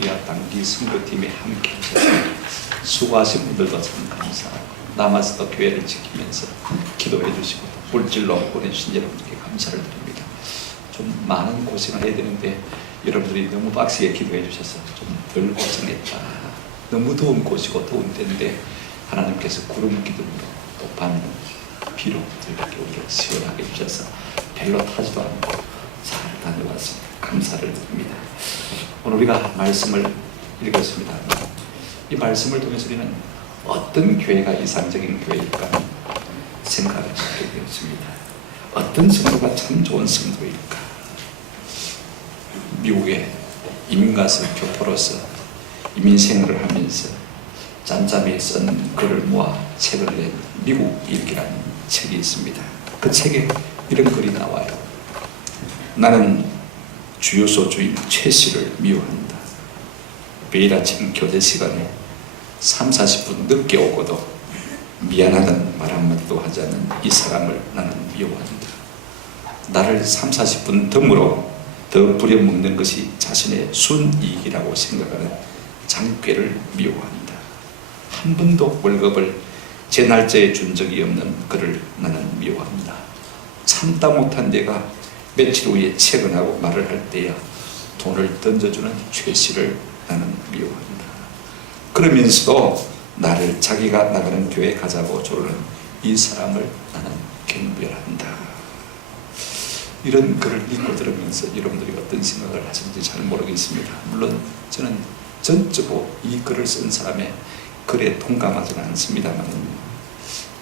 할렐루야 단기 선교팀에 함께 하셔서 수고하신 분들도 참 감사하고 남아서도 교회를 지키면서 기도해 주시고 물질로 보내주신 여러분께 감사를 드립니다. 좀 많은 고생을 해야 되는데 여러분들이 너무 빡세게 기도해 주셔서 좀 덜 고생했다. 너무 더운 곳이고 더운 때인데 하나님께서 구름 기둥으로 또 밤 비로 이렇게 우리를 시원하게 해주셔서 별로 타지도 않고 잘 다녀왔습니다. 감사를 드립니다. 오늘 우리가 말씀을 읽었습니다. 이 말씀을 통해서 우리는 어떤 교회가 이상적인 교회일까 생각을 하게 되었습니다. 어떤 성도가 참 좋은 성도일까? 미국에 이민 가서 교포로서 이민 생활을 하면서 짬짬이 쓴 글을 모아 책을 낸 미국 일기라는 책이 있습니다. 그 책에 이런 글이 나와요. 나는 주요소 주임 최 씨를 미워한다. 매일 아침 교제 시간에 30-40분 늦게 오고도 미안하다는 말 한마디도 하지 않는 이 사람을 나는 미워한다. 나를 30-40분 덤으로 더 부려먹는 것이 자신의 순이익이라고 생각하는 장괴를 미워한다. 한 번도 월급을 제 날짜에 준 적이 없는 그를 나는 미워한다. 참다 못한 내가 며칠 후에 퇴근하고 말을 할 때야 돈을 던져주는 최 씨를 나는 미워한다. 그러면서도 나를 자기가 나가는 교회 가자고 조르는 이 사람을 나는 경멸한다. 이런 글을 읽고 들으면서 여러분들이 어떤 생각을 하시는지 잘 모르겠습니다. 물론 저는 전적으로 이 글을 쓴 사람의 글에 동감하지는 않습니다만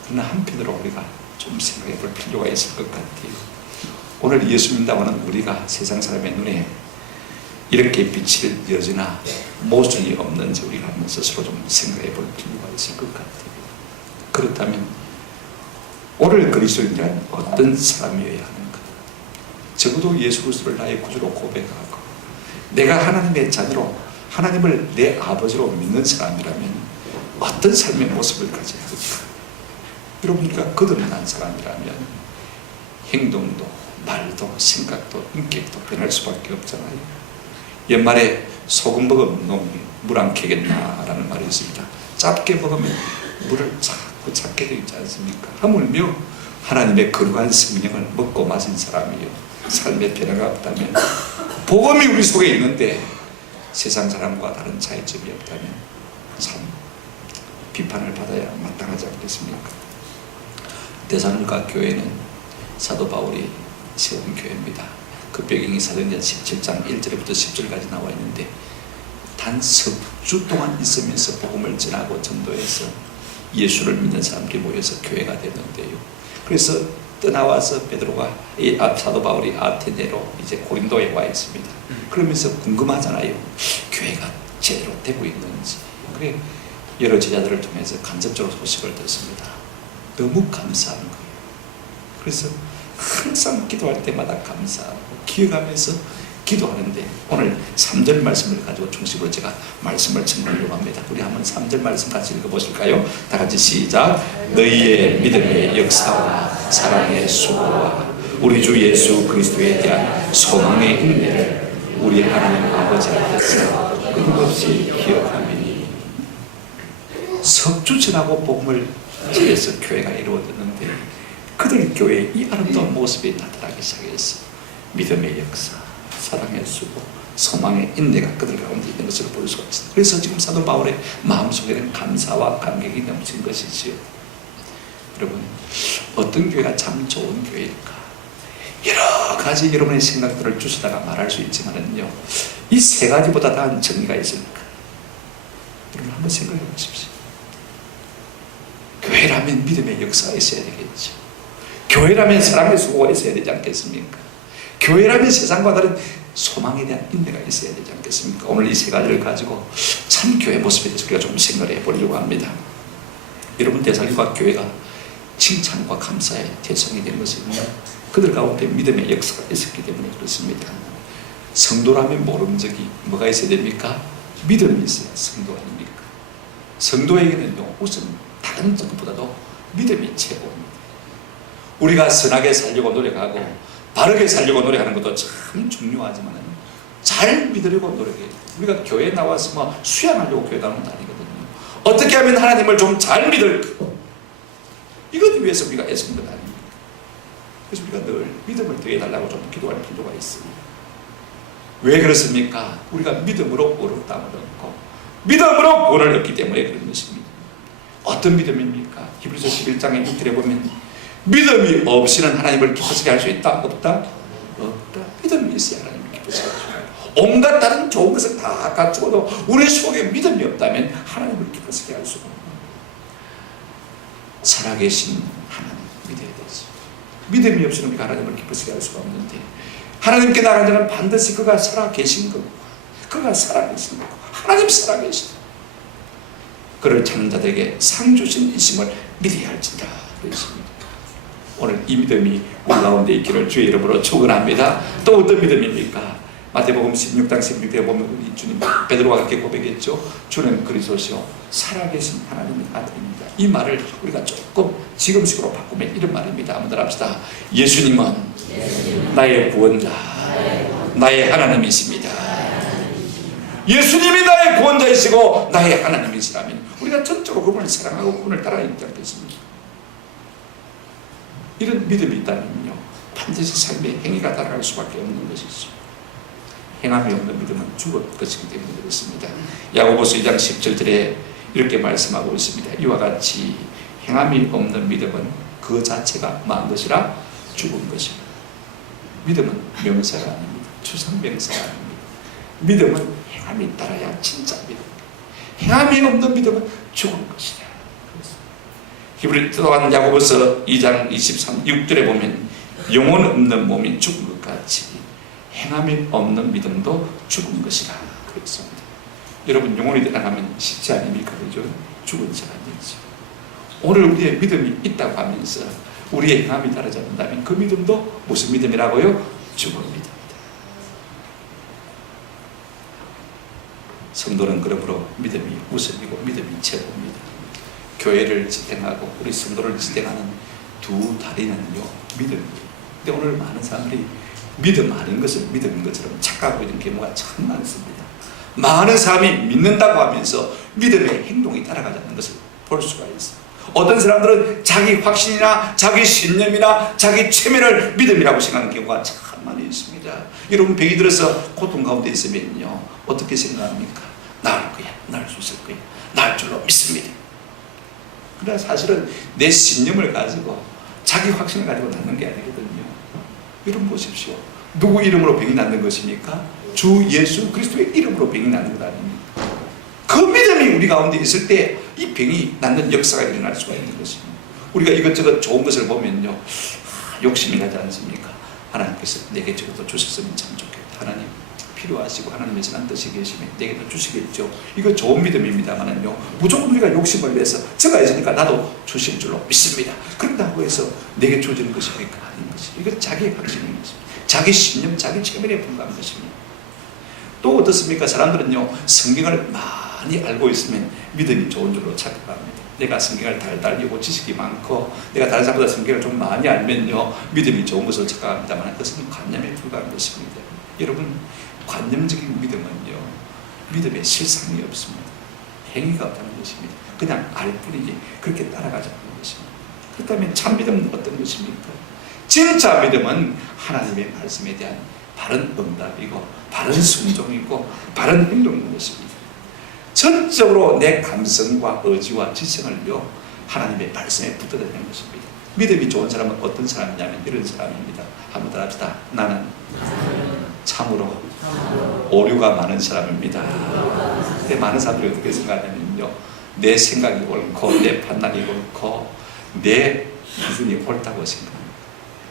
그러나 한편으로 우리가 좀 생각해 볼 필요가 있을 것 같아요. 오늘 예수 믿는다고 하는 우리가 세상 사람의 눈에 이렇게 비칠 여지나 모순이 없는지 우리가 한번 스스로 좀 생각해 볼 필요가 있을 것 같아요. 그렇다면 오늘 그리스도인이란 어떤 사람이어야 하는가? 적어도 예수 그리스도를 나의 구주로 고백하고 내가 하나님의 자녀로 하나님을 내 아버지로 믿는 사람이라면 어떤 삶의 모습을 가져야 할까? 여러분들과 거듭난 사람이라면 행동도 말도 생각도 인격도 변할 수밖에 없잖아요. 연말에 소금 먹으면 놈이 물 안 캐겠나라는 말이 있습니다. 짧게 먹으면 물을 자꾸 찾게 되지 않습니까? 하물며 하나님의 거룩한 성령을 먹고 마신 사람이요 삶의 변화가 없다면 복음이 우리 속에 있는데 세상 사람과 다른 차이점이 없다면 참 비판을 받아야 마땅하지 않겠습니까? 데살로니가 교회는 사도 바울이 세운 교회입니다. 그 배경이 사도행전 17장 1절부터 10절까지 나와 있는데 단 석주 동안 있으면서 복음을 전하고 전도해서 예수를 믿는 사람들이 모여서 교회가 됐는데요. 그래서 떠나와서 베드로가 사도 바울이 아테네로 이제 고린도에 와 있습니다. 그러면서 궁금하잖아요. 교회가 제대로 되고 있는지. 그래 여러 제자들을 통해서 간접적으로 소식을 듣습니다. 너무 감사한 거예요. 그래서 항상 기도할 때마다 감사하고 기억하면서 기도하는데 오늘 3절 말씀을 가지고 중심으로 제가 말씀을 전하려고 합니다. 우리 한번 3절 말씀 같이 읽어보실까요? 다 같이 시작. 너희의 믿음의 역사와 사랑의 수고와 우리 주 예수 그리스도에 대한 소망의 인내를 우리 하나님 아버지 앞에서 끊임없이 기억하미니. 석주 지나고 복음을 전해서 교회가 이루어졌는데 그들 교회의 이 아름다운 모습이 나타나기 시작했어. 믿음의 역사, 사랑의 수고, 소망의 인내가 그들 가운데 있는 것을 볼 수가 있습니다. 그래서 지금 사도 바울의 마음속에는 감사와 감격이 넘친 것이지요. 여러분, 어떤 교회가 참 좋은 교회일까? 여러 가지 여러분의 생각들을 주시다가 말할 수 있지만은요, 이 세 가지보다 다른 정의가 있습니까? 여러분 한번 생각해 보십시오. 교회라면 믿음의 역사가 있어야 되겠죠. 교회라면 사랑의 수고가 있어야 되지 않겠습니까? 교회라면 세상과 다른 소망에 대한 인내가 있어야 되지 않겠습니까? 오늘 이 세 가지를 가지고 참 교회 모습에 대해서 우리가 좀 생각을 해보려고 합니다. 여러분, 데살로니가 교회가 칭찬과 감사의 대상이 된 것은 그들 가운데 믿음의 역사가 있었기 때문에 그렇습니다. 성도라면 모름적이 뭐가 있어야 됩니까? 믿음이 있어야 성도 아닙니까? 성도에게는요, 우선 다른 것보다도 믿음이 최고입니다. 우리가 선하게 살려고 노력하고 바르게 살려고 노력하는 것도 참 중요하지만 잘 믿으려고 노력해야 돼요. 우리가 교회 나와서 뭐 수양하려고 교회 나오는 거 아니거든요. 어떻게 하면 하나님을 좀 잘 믿을까? 이것 위해서 우리가 애쓰는 것 아닙니까? 그래서 우리가 늘 믿음을 더해달라고 좀 기도할 필요가 있습니다. 왜 그렇습니까? 우리가 믿음으로 어렵다함을 얻고 믿음으로 구원을 얻기 때문에 그런 것입니다. 어떤 믿음입니까? 히브리서 11장의 6절에 보면 믿음이 없이는 하나님을 기쁘시게 할 수 있다? 없다? 없다. 믿음이 있어야 하나님을 기쁘시게 할 수 있다. 온갖 다른 좋은 것을 다 갖추고도 우리 속에 믿음이 없다면 하나님을 기쁘시게 할 수가 없다. 살아계신 하나님 믿어야 되지. 믿음이 없이는 우리가 하나님을 기쁘시게 할 수가 없는데, 하나님께 나가는 자는 반드시 그가 살아계신 거고, 그가 살아계신 거고, 하나님 살아계신 거고, 그를 찾는 자들에게 상 주신 이심을 믿어야 할진다 그랬습니다. 오늘 이 믿음이 우리 가운데 있기를 주의 이름으로 축원합니다. 또 어떤 믿음입니까? 마태복음 16장 16절에 보면 주님 베드로가 그렇게 고백했죠. 주는 그리스도시요 살아계신 하나님의 아들입니다. 이 말을 우리가 조금 지금식으로 바꾸면 이런 말입니다. 한번 합시다. 예수님은 나의 구원자, 나의 하나님이십니다. 예수님이 나의 구원자이시고 나의 하나님이시라면 우리가 전적으로 그분을 사랑하고 그분을 따라야 되지 않겠습니까? 이런 믿음이 있다면요, 반드시 삶의 행위가 따라갈 수밖에 없는 것이죠. 행함이 없는 믿음은 죽을 것이기 때문에 그렇습니다. 야고보서 2장 17절에 이렇게 말씀하고 있습니다. 이와 같이 행함이 없는 믿음은 그 자체가 망한 것이라 죽은 것입니다. 믿음은 명사가 아닙니다. 추상명사가 아닙니다. 믿음은 행함이 따라야 진짜 믿음. 행함이 없는 믿음은 죽은 것이다. 히브리 또한 야고보서 2장 6절에 보면 영혼 없는 몸이 죽은 것 같이 행함이 없는 믿음도 죽은 것이라 그랬습니다. 여러분, 영혼이 나가면 쉽지 않습니까? 그죠? 죽은 사람이죠. 오늘 우리의 믿음이 있다고 하면서 우리의 행함이 따르지 않는다면 그 믿음도 무슨 믿음이라고요? 죽은 믿음이다. 성도는 그러므로 믿음이 우선이고 믿음이 최고입니다. 교회를 지탱하고 우리 성도를 지탱하는 두 다리는요, 믿음입니다. 근데 오늘 많은 사람들이 믿음 아닌 것을 믿음인 것처럼 착각하고 있는 경우가 참 많습니다. 많은 사람이 믿는다고 하면서 믿음의 행동이 따라가지 않는 것을 볼 수가 있어요. 어떤 사람들은 자기 확신이나 자기 신념이나 자기 체면을 믿음이라고 생각하는 경우가 참 많이 있습니다. 여러분, 병이 들어서 고통 가운데 있으면요, 어떻게 생각합니까? 나을 거야, 나을 수 있을 거야, 나을 줄로 믿습니다. 그러나 사실은 내 신념을 가지고 자기 확신을 가지고 낫는 게 아니거든요. 여러분 보십시오. 누구 이름으로 병이 낫는 것입니까? 주 예수 그리스도의 이름으로 병이 낫는 것 아닙니까? 그 믿음이 우리 가운데 있을 때 이 병이 낫는 역사가 일어날 수가 있는 것입니다. 우리가 이것저것 좋은 것을 보면요, 욕심이 나지 않습니까? 하나님께서 내게 저것도 주셨으면 참 좋겠다. 하나님 필요하시고 하나님의 선한 뜻이 계시면 내게도 주시겠죠. 이거 좋은 믿음입니다만은요, 무조건 우리가 욕심을 내서 제가 있으니까 나도 주실 줄로 믿습니다. 그런다고 해서 내게 주어지는 것입니까? 아닌 것입니다. 이건 자기의 확신인 것입니다. 자기 신념, 자기 체면에 불과한 것입니다. 또 어떻습니까? 사람들은요, 성경을 많이 알고 있으면 믿음이 좋은 줄로 착각합니다. 내가 성경을 달달 읽고 지식이 많고 내가 다른 사람보다 성경을 좀 많이 알면요, 믿음이 좋은 것을 착각합니다만 그것은 관념에 불과한 것입니다. 여러분, 관념적인 믿음은요, 믿음에 실상이 없습니다. 행위가 없다는 것입니다. 그냥 알 뿐이지 그렇게 따라가지 않는 것입니다. 그렇다면 참 믿음은 어떤 것입니까? 진짜 믿음은 하나님의 말씀에 대한 바른 응답이고 바른 순종이고 바른 행동인 것입니다. 전적으로 내 감성과 의지와 지성을요, 하나님의 말씀에 붙들어야 하는 것입니다. 믿음이 좋은 사람은 어떤 사람이냐면 이런 사람입니다. 한번 더 합시다. 나는 참으로 오류가 많은 사람입니다. 근데 많은 사람들이 어떻게 생각하냐면요, 내 생각이 옳고 내 판단이 옳고 내 기준이 옳다고 생각합니다.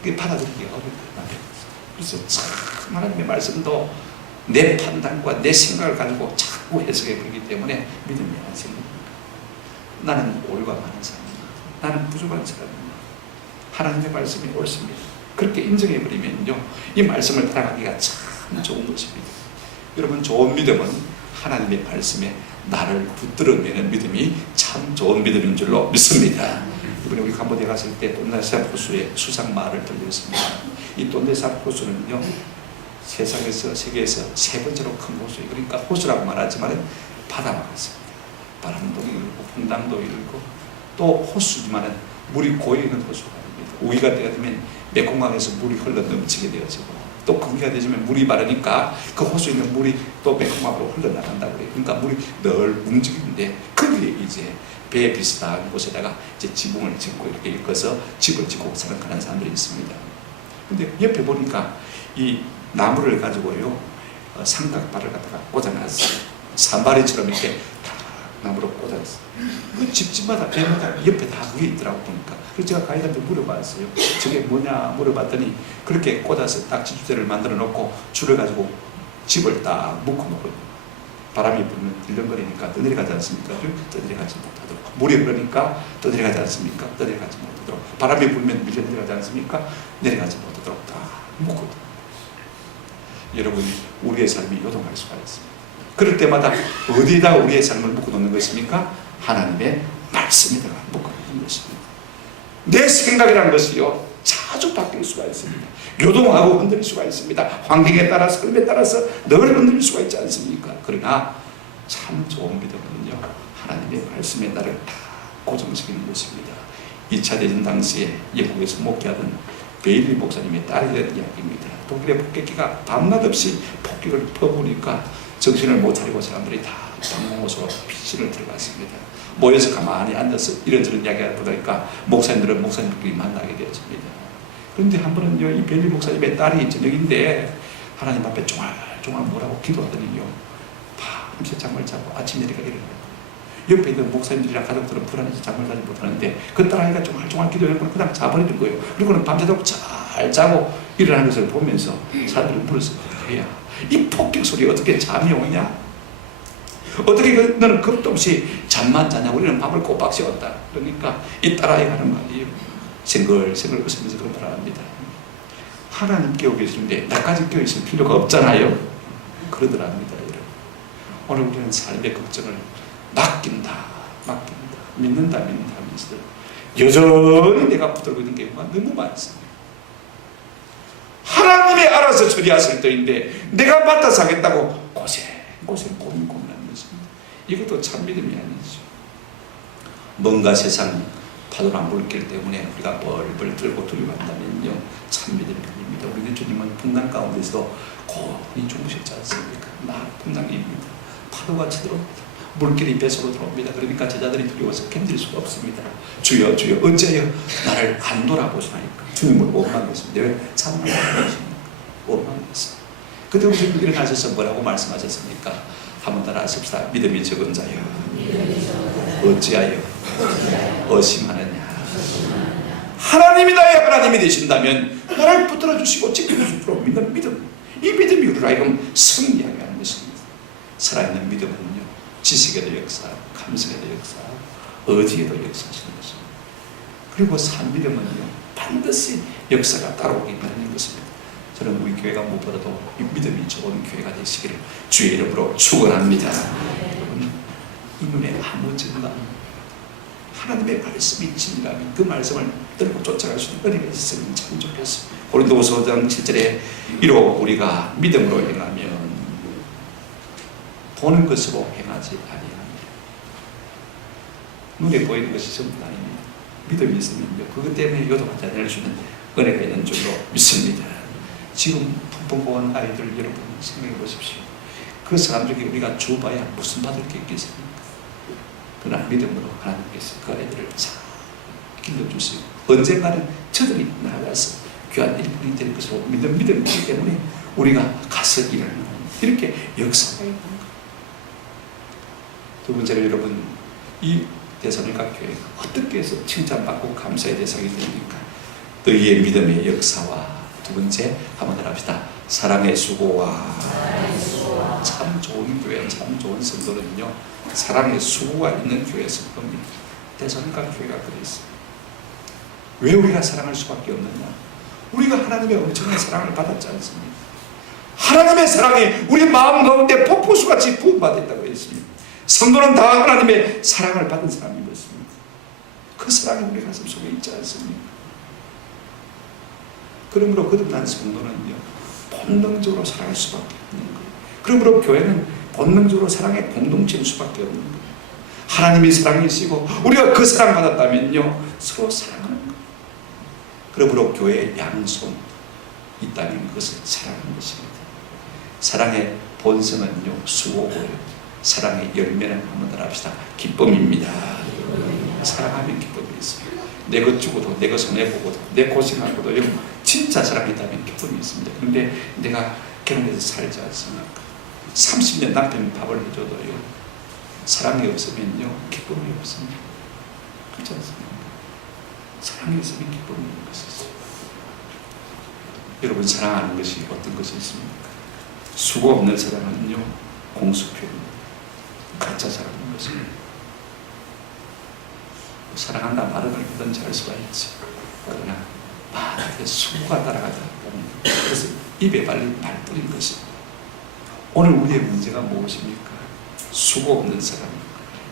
그게 받아들이기 어렵단 말이에요. 그래서 참 하나님의 말씀도 내 판단과 내 생각을 가지고 자꾸 해석해 버리기 때문에 믿음이 안 생깁니다. 나는 오류가 많은 사람입니다. 나는 부족한 사람입니다. 하나님의 말씀이 옳습니다. 그렇게 인정해 버리면요, 이 말씀을 따라가기가 참 좋은 것입니다. 여러분, 좋은 믿음은 하나님의 말씀에 나를 붙들어매는 믿음이 참 좋은 믿음인 줄로 믿습니다. 이번에 우리 캄보디아 갔을 때 돈네삽 호수의 수상 말을 들렸습니다. 이 돈네삽 호수는요, 세상에서 세계에서 세 번째로 큰 호수, 그러니까 호수라고 말하지만 바다와 같습니다. 바람도 일고 풍랑도 일고 또 호수지만은 물이 고이는 호수가 됩니다. 우기가 되면 메콩강에서 물이 흘러 넘치게 되어지고 또 건기가 되면 물이 마르니까 그 호수에 있는 물이 또 메콩강으로 흘러나간다고 그래요. 그러니까 물이 늘 움직이는데 거기에 이제 배 비슷한 곳에다가 이제 지붕을 짓고 이렇게 엮어서 집을 짓고 생각하는 사람들이 있습니다. 근데 옆에 보니까 이 나무를 가지고요 삼각발을 갖다가 꽂아놨어요. 산바리처럼 이렇게 다 나무로 꽂아놨어요. 그 집집마다 배마다 옆에 다 그게 있더라고 보니까. 그래서 제가 가이드한테 물어봤어요. 저게 뭐냐 물어봤더니 그렇게 꽂아서 딱 집주대를 만들어 놓고 줄을 가지고 집을 딱 묶어 놓거든요. 바람이 불면 들렁거리니까 떠내려가지 않습니까? 떠내려가지 못하도록. 물이 흐르니까 떠내려가지 않습니까? 떠내려가지 못하도록. 바람이 불면 밀려 내려가지 않습니까? 내려가지 못하도록 다 묶거든요. 여러분, 우리의 삶이 요동할 수가 있습니다. 그럴 때마다 어디에다 우리의 삶을 묶어놓는 것입니까? 하나님의 말씀에다가 묶어놓는 것입니다. 내 생각이라는 것이요 자주 바뀔 수가 있습니다. 요동하고 흔들릴 수가 있습니다. 환경에 따라서 삶에 따라서 늘 흔들릴 수가 있지 않습니까? 그러나 참 좋은 믿음은요 하나님의 말씀에 나를 다 고정시키는 것입니다. 2차 대전 당시에 영국에서 목회하던 베일리 목사님의 딸이라는 이야기입니다. 독일의 폭격기가 밤낮 없이 폭격을 퍼부으니까 정신을 못 차리고 사람들이 다 방공호소로 피신을 들어갔습니다. 모여서 가만히 앉아서 이런저런 이야기하다 보니까 목사님들은 목사님들끼리 만나게 되었습니다. 그런데 한 번은요, 이 베일리 목사님의 딸이 저녁인데 하나님 앞에 종알종알 뭐라고 기도하더니요, 밤새 잠을 자고 아침 내리가 일어나요. 옆에 있는 목사님들이랑 가족들은 불안해서 잠을 자지 못하는데 그 딸아이가 종알종알 기도해놓고 그냥 자버리는 거예요. 그리고는 밤새도록 잘 자고 일어나는 것을 보면서 사람들이 물었어요. 야, 이 폭격 소리에 어떻게 잠이 오냐? 어떻게 너는 겁도 없이 잠만 자냐? 우리는 밤을 꼬박 새웠다. 그러니까 이 딸아이가 하는 말이에요. 생글생글 웃으면서 그런 말을 합니다. 하나님 깨어 계시는데 나까지 깨어 있을 필요가 없잖아요. 그러더랍니다. 여러분. 오늘 우리는 삶의 걱정을 맡긴다 믿는다 하면서 여전히 내가 붙들고 있는 게 너무 많습니다. 하나님이 알아서 처리하실 때인데 내가 맡아서 하겠다고 고민하는 것입니다. 이것도 참 믿음이 아니죠. 뭔가 세상 파도나 물길 때문에 우리가 벌벌 떨고 두려워한다면요 참 믿음이 아닙니다. 우리 주님은 풍랑 가운데서도 고온히 주무셨지 않습니까? 풍랑입니다. 파도가 쳐들어옵니다. 물길이 뱃속으로 들어옵니다. 그러니까 제자들이 두려워서 견딜 수가 없습니다. 주여 주여 어찌하여 나를 안 돌아보시나이까. 주님을 원망했습니다. 왜? 참만 하십니까? 원망했습니다. 그때 우리 주님 일어나셔서 뭐라고 말씀하셨습니까? 한번 따라 하십시다. 믿음이 적은 자여 어찌하여 의심하느냐. 하나님이 나의 하나님이 되신다면 나를 붙들어 주시고 지켜주실 줄 믿는 믿음. 이 믿음이 우리를 하여금 승리하게 하는 것입니다. 살아있는 믿음은요 지식에도 역사, 감성에도 역사, 의지에도 역사하시는 것입니다. 그리고 산 믿음은요 반드시 역사가 따라오기 마련인 것입니다. 저는 우리 교회가 무엇보다도 이 믿음이 좋은 교회가 되시기를 주의 이름으로 축원합니다. 여러분, 이 눈에 아무 증거 하나님의 말씀이 진리라면 그 말씀을 들고 쫓아갈 수 있는 은혜가 있으면 참 좋겠습니다. 고린도후서 5장 7절에 이로 우리가 믿음으로 행하면 보는 것으로 행하지 아니합니다. 눈에 보이는 것이 전부가 아닙니다. 믿음이 있으면요 그것 때문에 요동하지 않을 수 있는 은혜가 있는 줄로 믿습니다. 지금 풍풍 온 아이들 여러분 생각해 보십시오. 그 사람 중에 우리가 줘봐야 무슨 받을 게 있겠습니까? 그러나 믿음으로 하나님께서 그 아이들을 잘 길러주시고 언젠가는 저들이 나아가서 귀한 일꾼이 될 것으로 믿음이기 때문에 우리가 가서 일하는 겁니다. 이렇게 역사가 있는 겁니다. 두 번째로 여러분 이 데살로니가 교회가 어떻게 해서 칭찬받고 감사의 대상이 됩니까? 너희의 믿음의 역사와 두 번째 한번 합시다. 사랑의 수고와 참 좋은 교회, 참 좋은 성도는요 사랑의 수고가 있는 교회 성도입니다. 데살로니가 교회가 그래 있습니다. 왜 우리가 사랑할 수밖에 없느냐? 우리가 하나님의 엄청난 사랑을 받았지 않습니까? 하나님의 사랑이 우리 마음 가운데 폭포수같이 부음받았다고 했습니다. 성도는 다 하나님의 사랑을 받은 사람이었습니다. 그 사랑이 우리 가슴 속에 있지 않습니까? 그러므로 거듭난 성도는요 본능적으로 사랑할 수밖에 없는 거예요. 그러므로 교회는 본능적으로 사랑의 공동체일 수밖에 없는 거예요. 하나님이 사랑이시고 우리가 그 사랑 받았다면요 서로 사랑하는 거예요. 그러므로 교회의 양손 있다는 것을 사랑하는 것입니다. 사랑의 본성은요 수고고요. 사랑의 열매는 한번 더 합시다. 기쁨입니다. 사랑하면 기쁨이 있습니다. 내 것 주고도 내 것 손해보고도 내 고생하고도요 진짜 사랑이다면 기쁨이 있습니다. 그런데 내가 결혼해서 살지 않습니까? 30년 남편이 밥을 해줘도요 사랑이 없으면요 기쁨이 없습니다. 그렇지 않습니까? 사랑이 있으면 기쁨이 있는 것이 있어요. 여러분 사랑하는 것이 어떤 것이 있습니까? 수고 없는 사랑은요 공수표입니다. 가짜 사랑하는 것입니다. 사랑한다 말은 얼마든지 할 수가 있지. 그러나 만약에 수고가 따라가다 보면 그래서 입에 발린 말뿐인 것입니다. 오늘 우리의 문제가 무엇입니까? 수고 없는 사랑.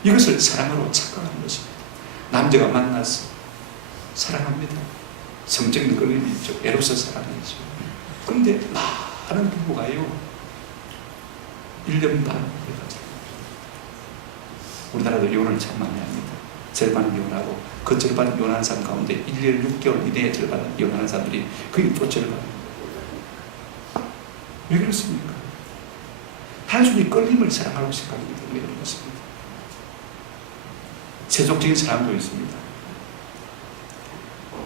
이것을 사랑으로 착각하는 것입니다. 남자가 만나서 사랑합니다. 성적인 끌림이 있죠. 에로스 사랑이죠. 그런데 많은 부부가요 1년 반 해가지고 우리나라도 이혼을 참 많이 합니다. 절반은 이혼하고 그 절반 이혼하는 사람 가운데 1년 6개월 이내에 절반 이혼하는 사람들이 그게 또 절반입니다. 왜 그렇습니까? 단순히 끌림을 사랑하고 생각하기 때문에 그런 것입니다. 세속적인 사랑도 있습니다.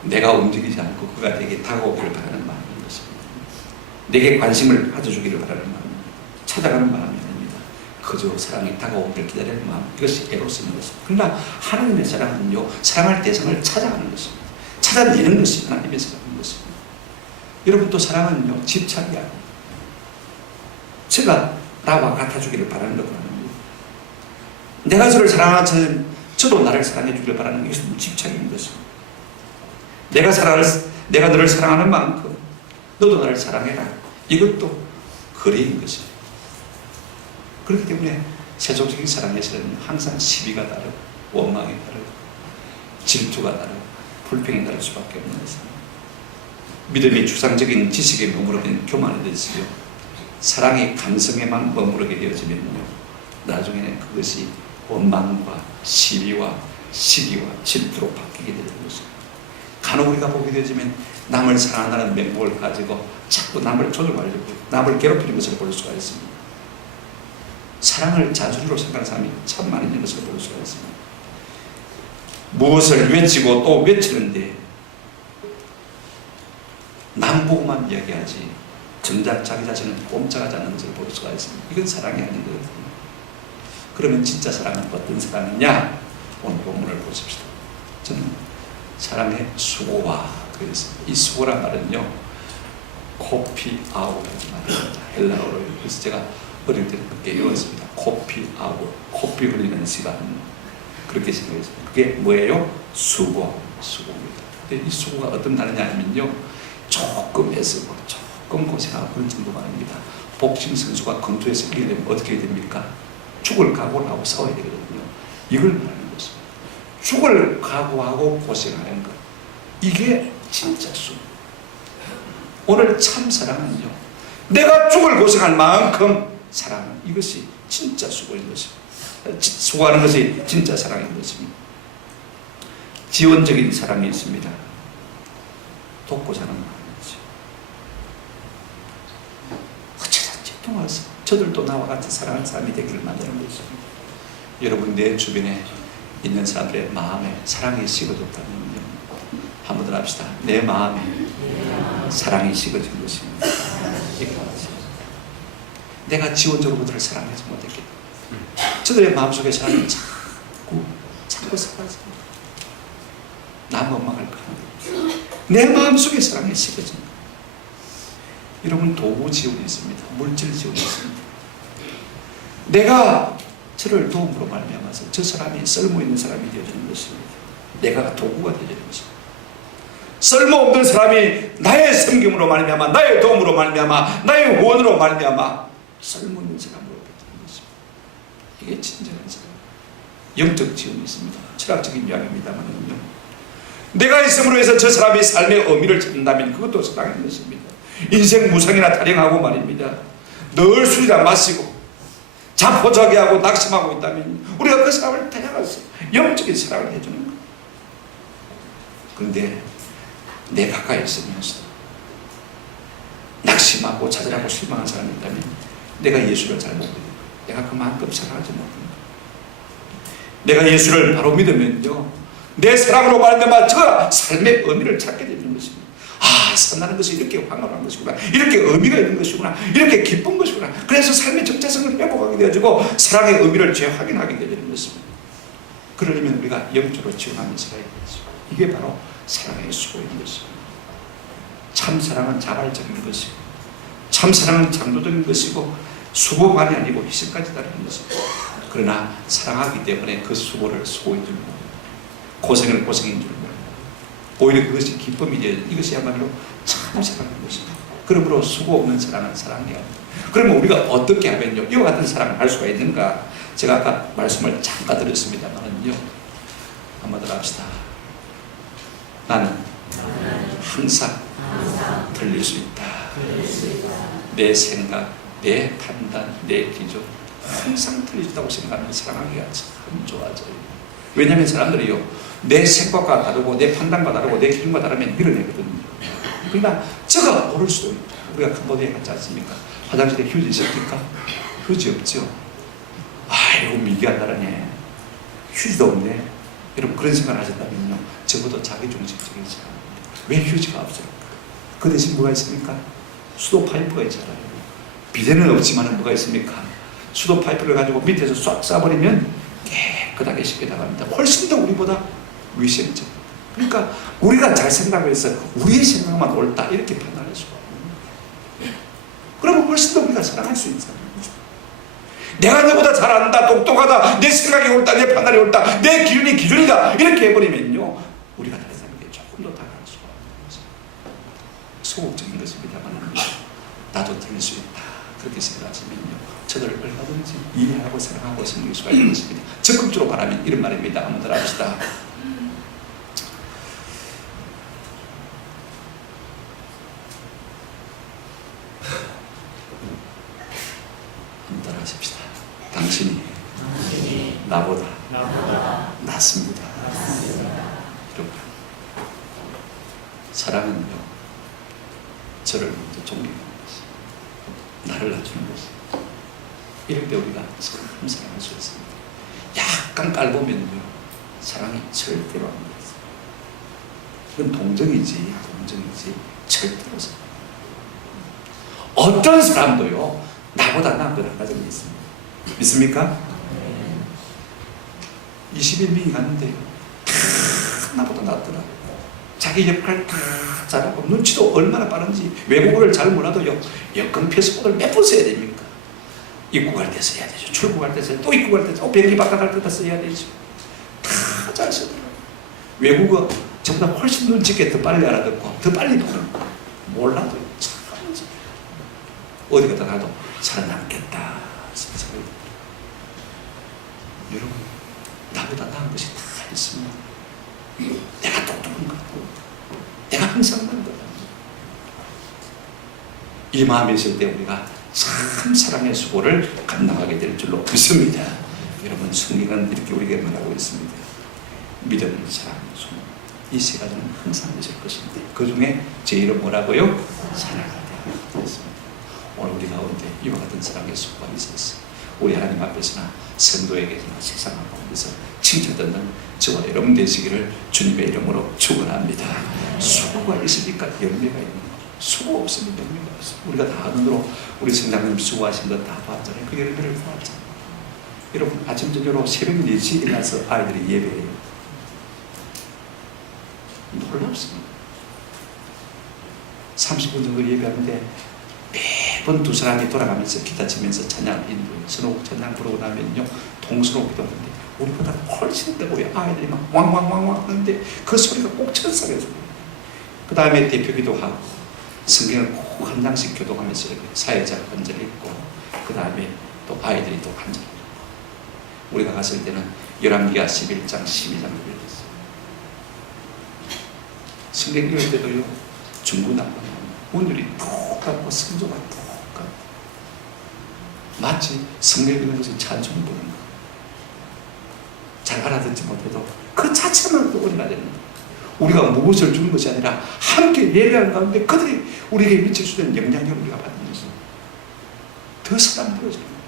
내가 움직이지 않고 그가 내게 다가오기를 바라는 마음인 것입니다. 내게 관심을 가져주기를 바라는 마음, 찾아가는 마음이 아닙니다. 그저 사랑이 다가오기를 기다리는 마음, 이것이 에로스인 것입니다. 그러나 하나님의 사랑은요 사랑할 대상을 찾아가는 것입니다. 찾아내는 것이 하나님의 사랑인 것입니다. 여러분 또 사랑은요 집착이 아닙니다. 제가 나와 같아주기를 바라는 것도 아닙니다. 내가 저를 사랑하는 저도 나를 사랑해 주기를 바라는 것이 집착인 것입니다. 내가 너를 사랑하는 만큼 너도 나를 사랑해라. 이것도 거래인 것입니다. 그렇기 때문에 세속적인 사랑에서는 항상 시비가 다르고 원망이 다르고 질투가 다르고 불평이 다를 수밖에 없는 것입니다. 믿음이 추상적인 지식에 머무르면 교만이 되지요. 사랑이 감성에만 머무르게 되어지면요 나중에는 그것이 원망과 시비와 시기와 질투로 바뀌게 되는 것입니다. 간혹 우리가 보게 되지만 남을 사랑한다는 명목을 가지고 자꾸 남을 조종하려고 남을 괴롭히는 것을 볼 수가 있습니다. 사랑을 잔소리로 생각하는 사람이 참 많은 것을 볼 수가 있습니다. 무엇을 외치고 또 외치는데 남 보고만 이야기하지 정작 자기 자신을 꼼짝하지 않는 것을 볼 수가 있습니다. 이건 사랑이 아닌 거거든요. 그러면 진짜 사랑은 어떤 사랑이냐? 오늘 본문을 보십시다. 저는 사랑의 수고와 그래서 이 수고란 말은요 코피아우라는 말입니다. 헬라어로. 그래서 제가 어릴 때 그렇게 읽었습니다. 코피아우, 코피 흘리는 시간, 그렇게 생각했습니다. 그게 뭐예요? 수고입니다. 근데 이 수고가 어떤 다르냐 하면요 조금 애쓰고 조금 고생하고 그런 정도가 아닙니다. 복싱 선수가 검투에서 이기게 되면 어떻게 됩니까? 죽을 각오를 하고 싸워야 되거든요. 이걸 말하는 것입니다. 죽을 각오하고 고생하는 것, 이게 진짜 수고. 오늘 참 사랑은요 내가 죽을 고생할 만큼 사랑하는 이것이 진짜 수고인 것입니다. 수고하는 것이 진짜 사랑인 것입니다. 지원적인 사랑이 있습니다. 돕고 사는 마음이죠. 어쩌든지 도와서 저들도 나와 같이 사랑하는 사람이 되기를 만드는 것입니다. 여러분 내 주변에 있는 사람들의 마음에 사랑이 식어졌다면요 한번 더 합시다. 내 마음에 사랑이 식어진 것입니다. 내가 지원적으로 그들을 사랑하지 못했기 때문에 저들의 마음속에 사랑이 자꾸 사라집니다. 남 원망할 거 하나도 내 마음속에 사랑이 식어집니다. 여러분 도구 지원이 있습니다. 물질 지원이 있습니다. 내가 저를 도움으로 말미암아서 저 사람이 쓸모있는 사람이 되어지는 것입니다. 내가 도구가 되어지는 것입니다. 쓸모없는 사람이 나의 섬김으로 말미암아 나의 도움으로 말미암아 나의 후원으로 말미암아 쓸모있는 사람으로 되어지는 것입니다. 이게 진정한 사랑. 영적 지원이 있습니다. 철학적인 이야기입니다만요 내가 있음으로 해서 저 사람의 삶의 의미를 찾는다면 그것도 사랑인 것입니다. 인생 무상이나 타령하고 말입니다. 늘 술이나 마시고 자포자기 하고 낙심하고 있다면 우리가 그 사람을 데려가서 영적인 사랑을 해주는 거예요. 그런데 내 가까이 있으면서 낙심하고 좌절하고 실망한 사람이 있다면 내가 예수를 잘 못 믿는 거예요. 내가 그만큼 사랑하지 못하는 거예요. 내가 예수를 바로 믿으면요, 내 사랑으로 말미암아 저 삶의 의미를 찾게 되는 것입니다. 아, 산다는 것이 이렇게 황홀한 것이구나, 이렇게 의미가 있는 것이구나, 이렇게 기쁜 것이구나. 그래서 삶의 정체성을 회복하게 되어지고 사랑의 의미를 재확인하게 되는 것입니다. 그러려면 우리가 영적으로 지원하면서 살아야 되죠. 이게 바로 사랑의 수고인 것입니다. 참 사랑은 자발적인 것이고, 참 사랑은 창조적인 것이고, 수고만이 아니고 희생까지 따르는 것입니다. 그러나 사랑하기 때문에 그 수고를 수고인 줄 모르고, 고생을 고생인 줄 모르고, 오히려 그것이 기쁨이 되어 이것이야말로 참 사랑하는 것입니다. 그러므로 수고 없는 사랑은 사랑이 아닙니다. 그러면 우리가 어떻게 하면요, 이와 같은 사랑을 할 수가 있는가? 제가 아까 말씀을 잠깐 드렸습니다만은요, 한번 더 합시다. 나는 항상 틀릴 수 있다. 내 생각, 내 판단, 내 기준 항상 틀릴 수 있다고 생각하면 사랑하기가 참 좋아져요. 왜냐하면 사람들이요, 내 생각과 다르고 내 판단과 다르고 내 기준과 다르면 밀어내거든요. 그러니까 저가 모를 수도 있다. 우리가 캄보디아에 갔지 않습니까? 화장실에 휴지 있습니까? 휴지 없죠. 아이고 미개한 나라네, 휴지도 없네. 여러분 그런 생각을 하셨다면요, 적어도 자기중심적이지 않아요. 왜 휴지가 없을까? 그 대신 뭐가 있습니까? 수도 파이프가 있잖아요. 비데는 없지만 뭐가 있습니까? 수도 파이프를 가지고 밑에서 싹 쏴버리면 깨끗하게 쉽게 나갑니다. 훨씬 더 우리보다 위생적. 그러니까 우리가 잘 생각해서 우리의 생각만 옳다 이렇게 판단할 수가 없는 거예요. 그러면 훨씬 더 우리가 사랑할 수 있잖아요. 내가 너보다 잘한다, 똑똑하다, 내 생각이 옳다, 내 판단이 옳다, 내 기준이 기준이다 이렇게 해버리면요, 우리가 다른 사람에게 조금 더 다가갈 수가 없는 거죠. 소극적인 것입니다만 나도 틀릴 수 있다 그렇게 생각하시면요, 저를 얼마든지 이해하고 사랑하고 섬길 수가 있는 것입니다. 적극적으로 말하면 이런 말입니다. 한번 더 합시다. 한번 따라하십시다. 당신이 나보다 낫습니다. 여러분, 사랑은요, 저를 먼저 존경하는 것이, 나를 낮추는 것이, 이럴 때 우리가 참 사랑할 수 있습니다. 약간 깔보면요, 사랑이 절대로 안 되겠어요. 그건 동정이지 절대로 사랑. 어떤 사람도요, 나보다 나은 한 가지 있습니다. 믿습니까? 21명이 갔는데 다 나보다 낫더라. 자기 역할 다 잘하고 눈치도 얼마나 빠른지, 외국어를 잘 몰라도요, 여권 패스포트를 몇 번 써야 됩니까? 입국할 때 써야 되죠. 출국할 때 써야 되죠. 또 입국할 때, 비행기 바깥할 때 써야 되죠. 다 잘 쓰더라고요. 외국어 저보다 훨씬 눈치 있게 더 빨리 알아듣고 더 빨리 보는 거 몰라도 참 어디 가다 가도 살아남겠다 생각이 듭니다. 여러분, 나보다 나은 것이 다 있습니다. 내가 똑똑한 것 같고 내가 항상 나은 것 같고, 이 마음이 있을 때 우리가 참 사랑의 수고를 감당하게 될 줄로 믿습니다. 여러분, 성경은 이렇게 우리에게 말하고 있습니다. 믿음, 사랑, 소망, 이 세 가지는 항상 있을 것인데 그 중에 제일은 뭐라고요? 사랑하다 했습니다. 오늘 우리 가운데 이와 같은 사랑의 수고가 있었어요. 우리 하나님 앞에서나 성도에게서나 세상 가운데서 칭찬받는 저와 여러분 되시기를 주님의 이름으로 축원합니다. 수고가 있으니까 열매가 있는 거죠. 수고 없으면 열매가 없어요. 우리가 다 눈으로 우리 성당님 수고하신 것 다 봤잖아요. 그 열매를 보았잖아요. 여러분, 아침 저녁으로 새벽 4시에 일어나서 아이들이 예배해요. 놀랍습니다. 30분 정도 예배하는데 매번 두 사람이 돌아가면서 기타 치면서 찬양 인도해요. 선호국 찬양 부르고 나면요, 동서로 기도하는데 우리보다 훨씬 더 보여요. 아이들이 막 왕왕왕왕 하는데 그 소리가 꼭 천사의 소리예요. 그 다음에 대표 기도하고 성경을 꼭 한 장씩 교독하면서 이렇게 사회자 한 절 읽고, 그 다음에 또 아이들이 또 한 절 읽고. 우리가 갔을 때는 열왕기하 11장 12장을 읽었어요. 성경 읽을 때도요, 중구난방합니다. 오늘이 똑같고 성조가 똑같고 마치 성경에 있는 것이 찬송 부르는 거. 잘 알아듣지 못해도 그 자체만 또 은혜가 되는 거. 우리가 무엇을 주는 것이 아니라 함께 예배하는 가운데 그들이 우리에게 미칠 수 있는 영향력을 우리가 받는 것이 더 사랑되어지는 거예요.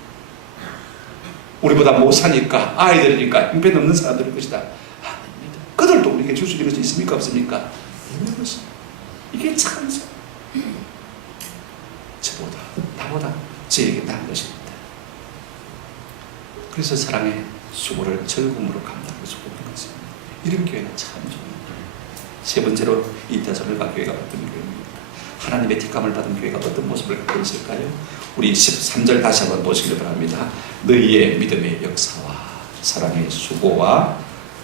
우리보다 못 사니까 아이들이니까 형편없는 사람들일 것이다. 아닙니다. 그들도 우리에게 줄 수 있는 것이 있습니까 없습니까? 있는 것입니다. 이게 참 저보다 나보다 저에게 나은 것입니다. 그래서 사랑의 수고를 즐거움으로 감당할 수 있는 것입니다. 이런 교회가 참 좋습니다. 세 번째로 이 데살로니가 교회가 어떤 교회입니까? 하나님의 택감을 받은 교회가 어떤 모습을 갖고 있을까요? 우리 13절 다시 한번 보시기 바랍니다. 너희의 믿음의 역사와 사랑의 수고와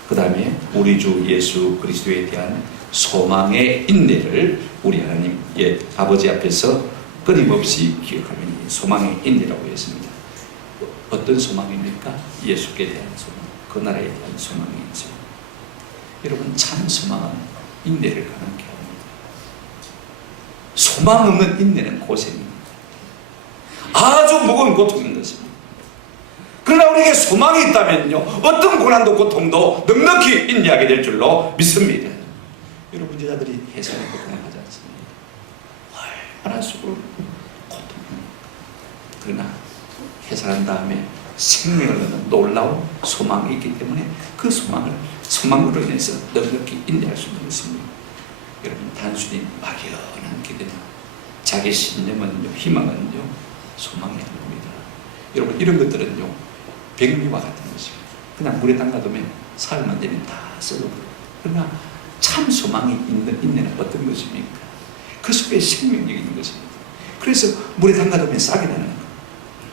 그 다음에 우리 주 예수 그리스도에 대한 소망의 인내를 우리 하나님의 아버지 앞에서 끊임없이 기억하면 소망의 인내라고 했습니다. 어떤 소망입니까? 예수께 대한 소망, 그 나라에 대한 소망이죠. 여러분, 참 소망은 인내를 가능케 합니다. 소망 없는 인내는 고생입니다. 아주 무거운 고통인 것입니다. 그러나 우리에게 소망이 있다면요, 어떤 고난도 고통도 넉넉히 인내하게 될 줄로 믿습니다. 여러분, 여자들이 해산에 고통하지 않습니다. 얼마나 수고 고통합니다. 그러나 해산한 다음에 생명을 얻는 놀라운 소망이 있기 때문에 그 소망으로 인해서 넉넉히 인내할 수 있는 것입니다. 여러분, 단순히 막연한 기대나 자기 신념은요, 희망은요, 소망이 아닙니다. 여러분, 이런 것들은요, 백미와 같은 것입니다. 그냥 물에 담가두면 사흘만 되면 다 썩어버려요. 그러나 참 소망이 있는 인내는 어떤 것입니까? 그 속에 생명력이 있는 것입니다. 그래서 물에 담가두면 싹이 나는 것.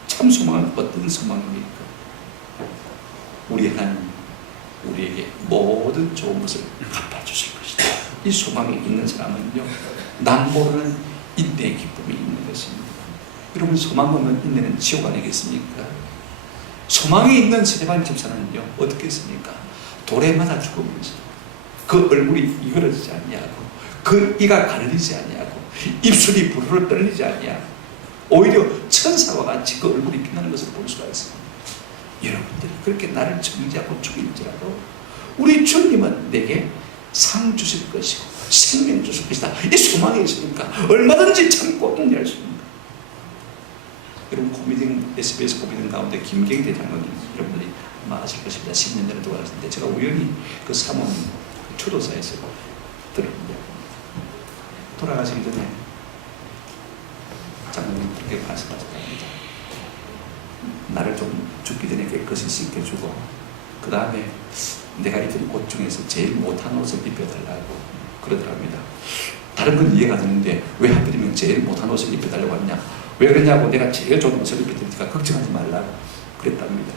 참 소망은 어떤 소망입니까? 우리 하나님 우리에게 모든 좋은 것을 갚아주실 것이다. 이 소망이 있는 사람은요, 남 모르는 인내의 기쁨이 있는 것입니다. 여러분, 소망 없는 인내는 지옥 아니겠습니까? 소망이 있는 스데반 집사는요, 어떻게 했습니까? 돌에 맞아 죽으면서 그 얼굴이 이그러지지 아니하고 그 이가 가리지 아니하고 입술이 부르르 떨리지 아니하고 오히려 천사와 같이 그 얼굴이 빛나는 것을 볼 수가 있습니다. 여러분들이 그렇게 나를 정죄하고 죽일지라도 우리 주님은 내게 상 주실 것이고 생명 주실 것이다. 이 소망이 있으니까 얼마든지 참고 인내할 수 있습니다. 여러분, 코미디언, SBS 코미디언 가운데 김경대 장로님, 여러분들이 아마 아실 것입니다. 10년 전에 돌아가셨는데 제가 우연히 그 사모님 추도사에서 들었는데, 돌아가시기 전에 장로님 그렇게 말씀하셨답니다. 나를 좀 죽기 전에 깨끗이 씻겨주고 그 다음에 내가 입은 옷 중에서 제일 못한 옷을 입혀달라고 그러더랍니다. 다른 건 이해가 되는데 왜 하필이면 제일 못한 옷을 입혀달라고 하냐, 왜 그러냐고, 내가 제일 좋은 옷을 입혀드리니까 걱정하지 말라고 그랬답니다.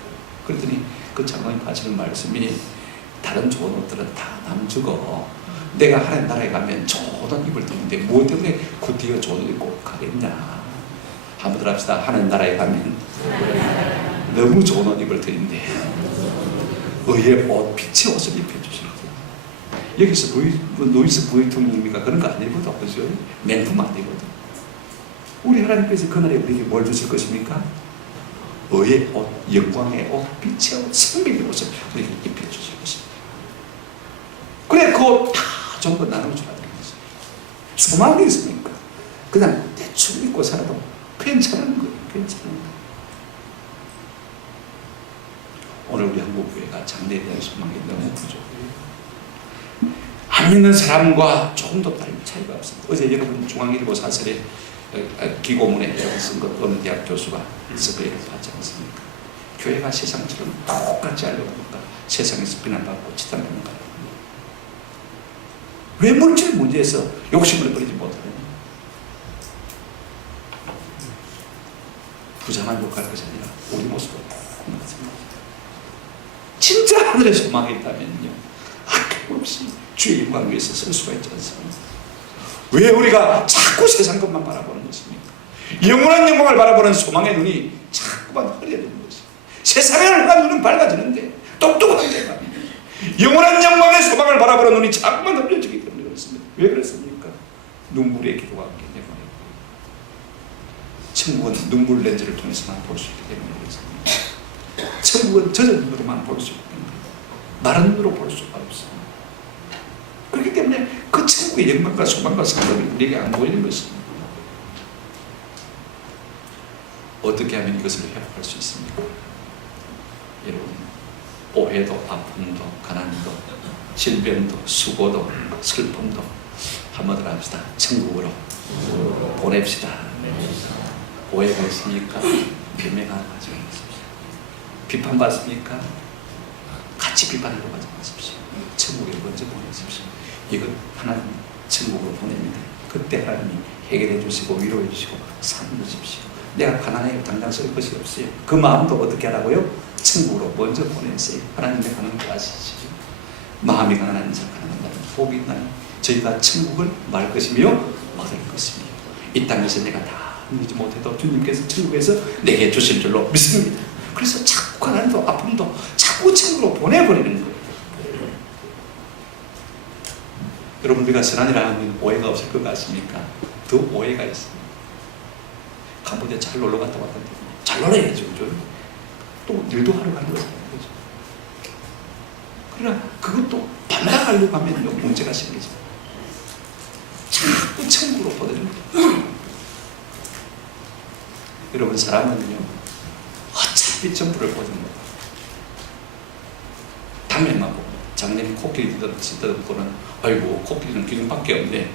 그랬더니 그 장로님 하시는 말씀이, 다른 좋은 옷들은 다 남주고 내가 하나님 나라에 가면 좋은 옷 입을 텐데 뭐 때문에 그 뒤에 좋은 옷 입고 가겠냐. 한번 더 합시다. 하나님 나라에 가면 너무 좋은 옷 입을 텐데 의의 옷, 빛의 옷을 입혀주실 거예요. 여기서 노이스 부의통님입니까? 그런 거 아니거든. 그죠? 맹품 아니거든. 우리 하나님께서 그날에 우리에게 뭘 주실 것입니까? 의의 옷, 영광의 옷, 빛의 옷, 생명의 옷을 우리에게 입혀주실 것입니다. 그래, 그거 다 좋은 거 나눠주라는 거죠. 소망이 있으니까 그냥 대충 입고 살아도 괜찮은 거예요. 괜찮은 거예요. 오늘 우리 한국교회가 장래에 대한 소망이 너무 부족해요. 안 믿는 사람과 조금도 다른 차이가 없습니다. 어제 여러분 중앙일보 사설에 기고문에 쓴 것 어느 대학 교수가 있어서 이렇게 봤지 않습니까? 교회가 세상처럼 똑같이 하려고 하니까 세상에서 비난받고 치단받는 거예요. 왜 물질 문제에서 욕심을 버리지 못하느냐? 부자만 욕할 것이 아니라 우리 모습도 똑같습니다. 진짜 하늘의 소망이 있다면요, 아낌없이 주의 영광 위해서 설 수가 있지 않습니까? 왜 우리가 자꾸 세상 것만 바라보는 것입니까? 영원한 영광을 바라보는 소망의 눈이 자꾸만 흐려지는 것입니다. 세상에 얼마나 눈은 밝아지는데 똑똑한 데가 영원한 영광의 소망을 바라보는 눈이 자꾸만 흐려지기 때문에 그렇습니다. 왜 그렇습니까? 눈물의 기도가 없기 때문에, 천국은 눈물 렌즈를 통해서만 볼 수 있기 때문에 그렇습니다. 천국은 젖은 눈으로만 볼 수 있기 때문에 마른 눈으로 볼 수가 없습니다. 그렇기 때문에 그 천국의 영광과 소망과 상급이 우리에게 안 보이는 것입니다. 어떻게 하면 이것을 회복할 수 있습니까? 여러분, 오해도, 아픔도, 가난도, 질병도, 수고도, 슬픔도 한번 더 합시다. 천국으로 보냅시다. 오해가 있습니까? 변명하지 마십시오. 비판받습니까? 같이 비판하러 가지 마십시오. 천국에 먼저 보내십시오. 이건 하나님 천국으로 보냅니다. 그때 하나님이 해결해 주시고 위로해 주시고 산 주십시오. 내가 가난해요. 당장 쓸 것이 없어요. 그 마음도 어떻게 하라고요? 천국으로 먼저 보내세요. 하나님의 가난을 아시지요. 마음이 가난한 자 가난한 자는 복이 있나니 저희가 천국을 말 것이며 얻을 것이며, 이 땅에서 내가 다 누리지 못해도 주님께서 천국에서 내게 주실 줄로 믿습니다. 그래서 자꾸 가난도 아픔도 자꾸 천국으로 보내버리는 거예요. 여러분, 우리가 선한이라 하면 오해가 없을 것 같습니까? 더 오해가 있습니다. 캄보디아 잘 놀러 갔다 왔던데 잘 놀아야죠. 또 일도 하러 가는 거죠. 그러나 그것도 반박하려고 하면요, 문제가 생기죠. 자꾸 천국으로 보내는 거예요. 여러분, 사람은요 어차피 전부를 보는 거예요. 단면만 보고, 작년에 코끼리 듣고는 아이고 코끼리는 기둥밖에 없네,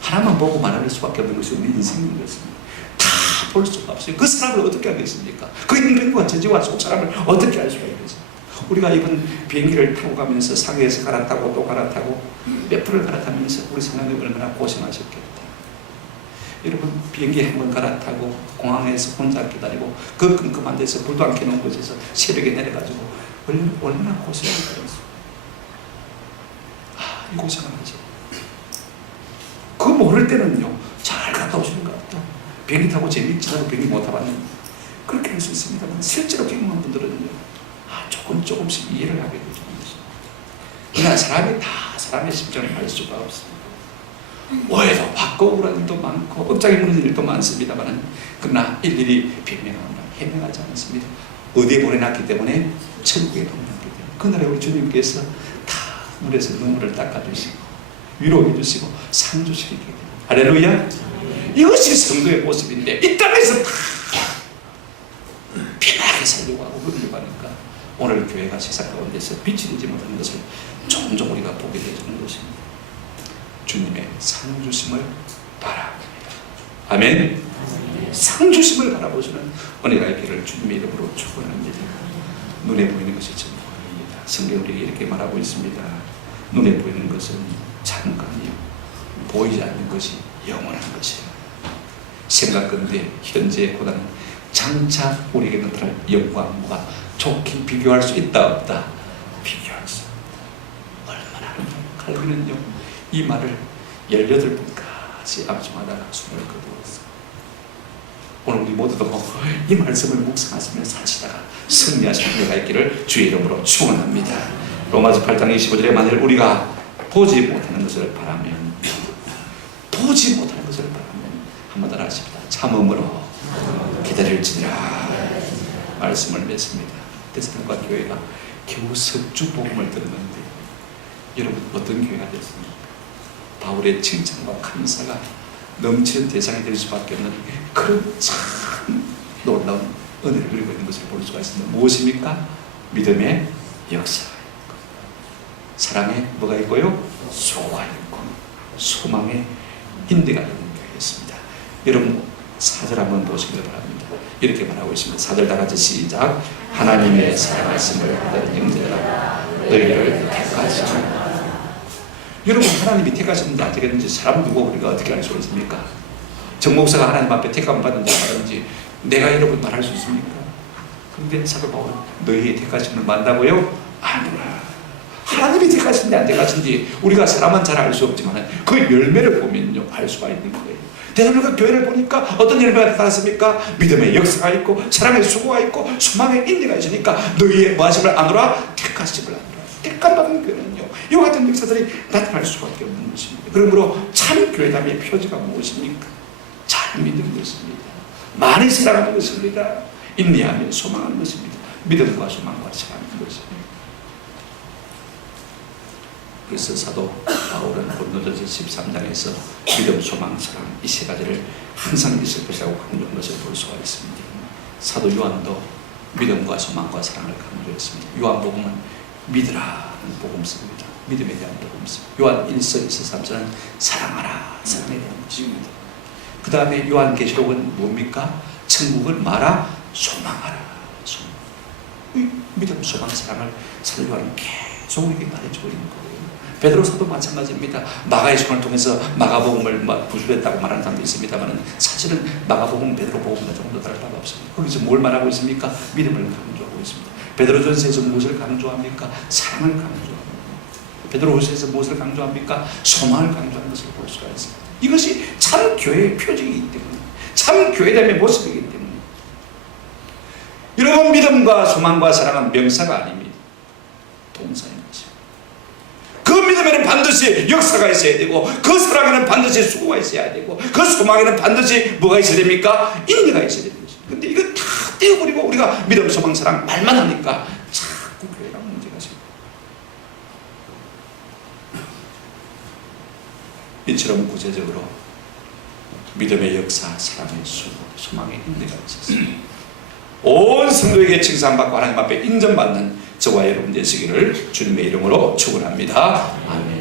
하나만 보고 말할 수밖에 없는 것이 우리 인생인 것입니다. 다 볼 수가 없어요. 그 사람을 어떻게 하겠습니까? 그 인간과 저지와 속 사람을 어떻게 알 수가 있겠어요? 우리가 이번 비행기를 타고 가면서 상해에서 갈아타고 또 갈아타고 몇 프로를 갈아타면서 우리 사람이 얼마나 고생하셨겠다. 여러분, 비행기 한번 갈아타고 공항에서 혼자 기다리고 그 끔끔한 데서 불도 안 켜놓은 곳에서 새벽에 내려가지고 얼마나 고생을 했어요. 이 고생을 하죠. 그거 모를 때는요, 잘 갔다 오시는 것 같다. 비행기 타고 재미있지라도 비행기 못 타봤는데 그렇게 할 수 있습니다만, 실제로 경험한 분들은요, 조금씩 이해를 하게 되죠. 그러나 사람이 다 사람의 심정을 알 수가 없습니다. 오해도 받고 우울한 일도 많고 업장에 무는 일도 많습니다만, 그러나 일일이 변명하거나 해명하지 않습니다. 어디에 보내놨기 때문에? 천국에 보내놨기 때문에. 그날에 우리 주님께서 다 물에서 눈물을 닦아주시고 위로해 주시고 상 주시기 때문에. 할렐루야. 이것이 성도의 모습인데, 이 땅에서 다 편하게 살려고 하고 그러려고 하니까 오늘 교회가 세상 가운데서 빛이 되지 못하는 것을 종종 우리가 보게 되어주는 것입니다. 주님의 상 주심을 바라봅니다. 아멘. 상 주심을 바라보시는 은혜가 있기를 주님의 이름으로 축원합니다. 눈에 보이는 것이 전부입니다. 성경이 이렇게 말하고 있습니다. 눈에 보이는 것은 잠깐이요, 보이지 않는 것이 영원한 것이에요. 생각건대 현재보다는 장차 우리에게 나타날 영광과 좋게 비교할 수 있다 없다? 비교할 수 없다. 얼마나 칼빈은요, 이 말을 18번까지 암송하다가 숨을 거두었어. 오늘 우리 모두도 이 말씀을 묵상하시며 사시다가 승리하시는 은혜가 있기를 주의 이름으로 축원합니다. 로마서 8장 25절에 만일 우리가 보지 못하는 것을 바라면, 보지 못하는 것을 바라면 한번 더 하십니다. 참음으로 기다릴지니라 말씀을 맺습니다. 데살로니가 교회가 겨우 석주 복음을 들었는데, 여러분 어떤 교회가 됐습니까? 바울의 칭찬과 감사가 넘치는 대상이 될 수밖에 없는 그런 참 놀라운 은혜를 누리고 있는 것을 볼 수가 있습니다. 무엇입니까? 믿음의 역사가 있고, 사랑에 뭐가 있고요? 소가 있고, 소망의 인대가 있는 교회였습니다. 여러분 4절 한번 보시길 바랍니다. 이렇게 말하고 있습니다. 4절 다 같이 시작. 하나님의 사랑하심을 받은 형제들아, 너희를 택하시고. 여러분, 하나님이 택하셨는지 안 택했는지 사람 누구 우리가 어떻게 알 수 있습니까? 정 목사가 하나님 앞에 택함 받은지 안 받은지 내가 여러분 말할 수 있습니까? 그런데 사도 바울은 너희의 택하심을 만다고요? 아니라 하나님이 택하신지 안 택하신지 우리가 사람은 잘 알 수 없지만 그 열매를 보면요, 알 수가 있는 거예요. 데살로니가 교회를 보니까 어떤 열매가 나타났습니까? 믿음의 역사가 있고, 사랑의 수고가 있고, 소망의 인내가 있으니까 너희의 뭐하심을 아노라? 택하심을 아노라. 택함 받은 교회는요, 이와 같은 역사들이 나타날 수밖에 없는 것입니다. 그러므로 참 교회담의 표지가 무엇입니까? 잘 믿는 것입니다. 많이 사랑하는 것입니다. 인내하며 소망하는 것입니다. 믿음과 소망과 사랑하는 것입니다. 그래서 사도 바울은 고린도전서 13장에서 믿음, 소망, 사랑 이 세 가지를 항상 있을 것이라고 강조한 것을 볼 수가 있습니다. 사도 요한도 믿음과 소망과 사랑을 강조했습니다. 요한복음은 믿으라는 복음서입니다. 믿음에 대한 복음서. 요한 1서, 2서, 3서는 사랑하라, 사랑에 대한 것입니다. 그 다음에 요한계시록은 뭡니까? 천국을 말하, 소망하라. 소망. 믿음, 소망, 사랑을 사도 요한은 계속 우리에게 말해주고 있는 거예요. 베드로서도 마찬가지입니다. 마가의 손을 통해서 마가복음을 부수했다고 말하는 사람도 있습니다만 사실은 마가복음, 베드로복음과 조금 더 다를 바가 없습니다. 거기서 뭘 말하고 있습니까? 믿음을 강조하고 있습니다. 베드로전서에서 무엇을 강조합니까? 사랑을 강조합니다. 베드로후서에서 무엇을 강조합니까? 소망을 강조하는 것을 볼 수가 있습니다. 이것이 참 교회의 표징이기 때문에, 참 교회됨의 모습이기 때문에. 여러분, 믿음과 소망과 사랑은 명사가 아닙니다. 동사인 것입니다. 그 믿음에는 반드시 역사가 있어야 되고, 그 사랑에는 반드시 수고가 있어야 되고, 그 소망에는 반드시 뭐가 있어야 됩니까? 인내가 있어야 되는 것입니다. 근데 이거 다 떼어버리고 우리가 믿음, 소망, 사랑 말만 하니까 자꾸 교회가 문제가 생깁니다. 이처럼 구체적으로 믿음의 역사, 사랑의 수고, 소망의 인내가 있었습니다. 온 성도에게 칭찬받고 하나님 앞에 인정받는 저와 여러분 되시기를 주님의 이름으로 축원합니다. 아멘.